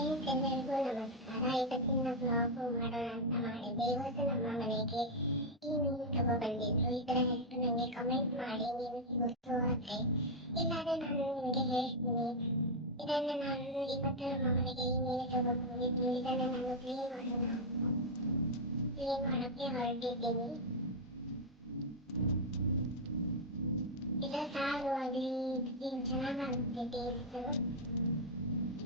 Friends ಎಲ್ಲರಿಗೂ ನಮಸ್ಕಾರ ಇವತ್ತಿನ ಬ್ಲಾಗ್ ಮಾಡೋಣ ಅಂತ ಮಾಡಿದ್ದೆ ಇವತ್ತು ನಮ್ಮ ಮನೆಗೆ ಈ ಮೀನು ತಗೋ ಇದರ ಹೆಸರು ನನಗೆ ಕಮೆಂಟ್ ಮಾಡಿ ನಿಮಗೆ ಗೊತ್ತು ಆದರೆ ಇಲ್ಲಾಂದ್ರೆ ನಾನು ನಿಮಗೆ ಹೇಳ್ತೀನಿ ಇದನ್ನು ನಾನು ಇವತ್ತು ನಮ್ಮ ಮನೆಗೆ ಈ ಮೀನು ಇದನ್ನು ನಾನು ಕ್ಲೀನ್ ಮಾಡೋಣ ಕ್ಲೀನ್ ಮಾಡೋಕ್ಕೆ ಹೊರಟಿದ್ದೀನಿ ಇದರ ಸಾರು ಆಗಲಿ ಚೆನ್ನಾಗಿ ಹಾಕ್ಕೊಂಡಿದ್ದೀನಿ ಇದು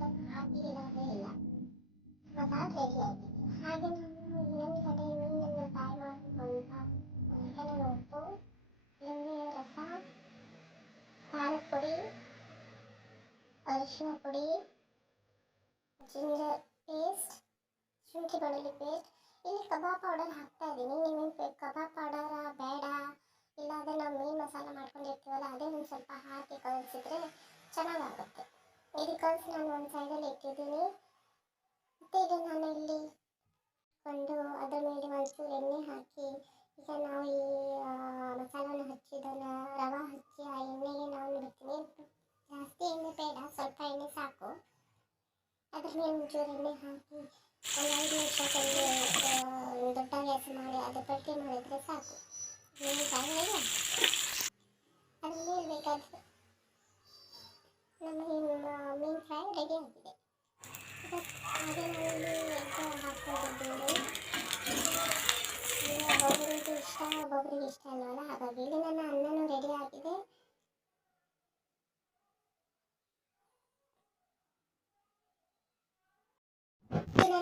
ಕೊತ್ತಂಬರಿ ಸೊಪ್ಪು ಇಲ್ಲ ರೆಡಿ ಹಾಗೆ ನಾನು ಇನ್ನೊಂದು ಕಡೆ ಮೀನನ್ನು ಫ್ರೈ ಮಾಡಿಕೊಂಡು ಕೆಲವು ಉಪ್ಪು ನಿಂಬೆ ರಸ ಪುಡಿ ಅರಿಶಿನ ಪುಡಿ ಜಿಂಜರ್ ಪೇಸ್ಟ್ ಶುಂಠಿ ಬೆಳ್ಳುಳ್ಳಿ ಪೇಸ್ಟ್ ಇಲ್ಲಿ ಕಬಾಬ್ ಪೌಡರ್ ಹಾಕ್ತಾ ಇದ್ದೀನಿ ನಿಮಗೆ ಕಬಾಬ್ ಪೌಡರ್ ಬೇಡ. ಇಲ್ಲಾಂದರೆ ನಾವು ಮೀನು ಮಸಾಲ ಮಾಡ್ಕೊಂಡಿರ್ತೀವಲ್ಲ, ಅದೇ ಒಂದು ಸ್ವಲ್ಪ ಹಾಕಿ ಕಲಿಸಿದ್ರೆ ಚೆನ್ನಾಗಾಗುತ್ತೆ. ಇದು ಕಲಿಸಿ ನಾನು ಒಂದು ಸೈಡಲ್ಲಿ ಇಟ್ಟಿದ್ದೀನಿ. ಮತ್ತು ಇದು ನಾನು ಇಲ್ಲಿ ಒಂದು ಅದರ ಮೇಲೆ ಒಂಚೂರು ಎಣ್ಣೆ ಹಾಕಿ, ಈಗ ನಾವು ಈ ಮಸಾಲನ ಹಚ್ಚಿದನ ರವೆ ಹಚ್ಚಿ, ಆ ಎಣ್ಣೆಗೆ ನಾನು ಬಿಡ್ತೀನಿ ಜಾಸ್ತಿ ಎಣ್ಣೆ ಬೇಡ, ಸ್ವಲ್ಪ ಎಣ್ಣೆ ಸಾಕು. ಅದ್ರ ಮೇಲೆ ಒಂಚೂರು ಎಣ್ಣೆ ಹಾಕಿ, ಒಂದು ಐದು ನಿಮಿಷ ದೊಡ್ಡ ಗ್ಯಾಸ್ ಮಾಡಿ ಅದು ಪಟ್ಟಿ ಮಾಡಿದರೆ ಸಾಕು. ನಿಮಗೆ ರೆಡಿ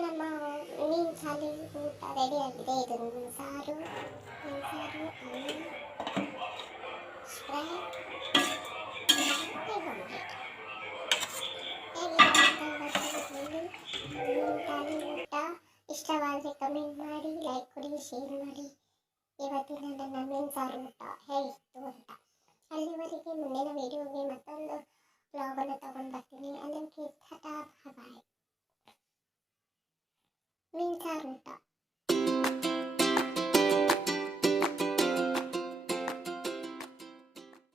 ಇನ್ನು ನಮ್ಮ ಮೀನು ಸಾಲಿ ಊಟ ರೆಡಿ ಆಗಿದೆ ಇದೊಂದು ಸಾರು ಮೀನು ಸಾರು ಅನ್ನ ಸ್ಪ್ರೈಟ್ ಮತ್ತು ಆಮ್ಲೆಟ್ ಖಾಲಿ ಊಟ ಇಷ್ಟವಾದರೆ ಕಮೆಂಟ್ ಮಾಡಿ ಲೈಕ್ ಕೊಡಿ ಶೇರ್ ಮಾಡಿ ಇವತ್ತಿನ ನನ್ನ ಮೀನು ಸಾರು ಊಟ ಹೇಗಿತ್ತು ಅಂತ ಅಲ್ಲಿವರೆಗೆ ಮುಂದಿನ ミンサル。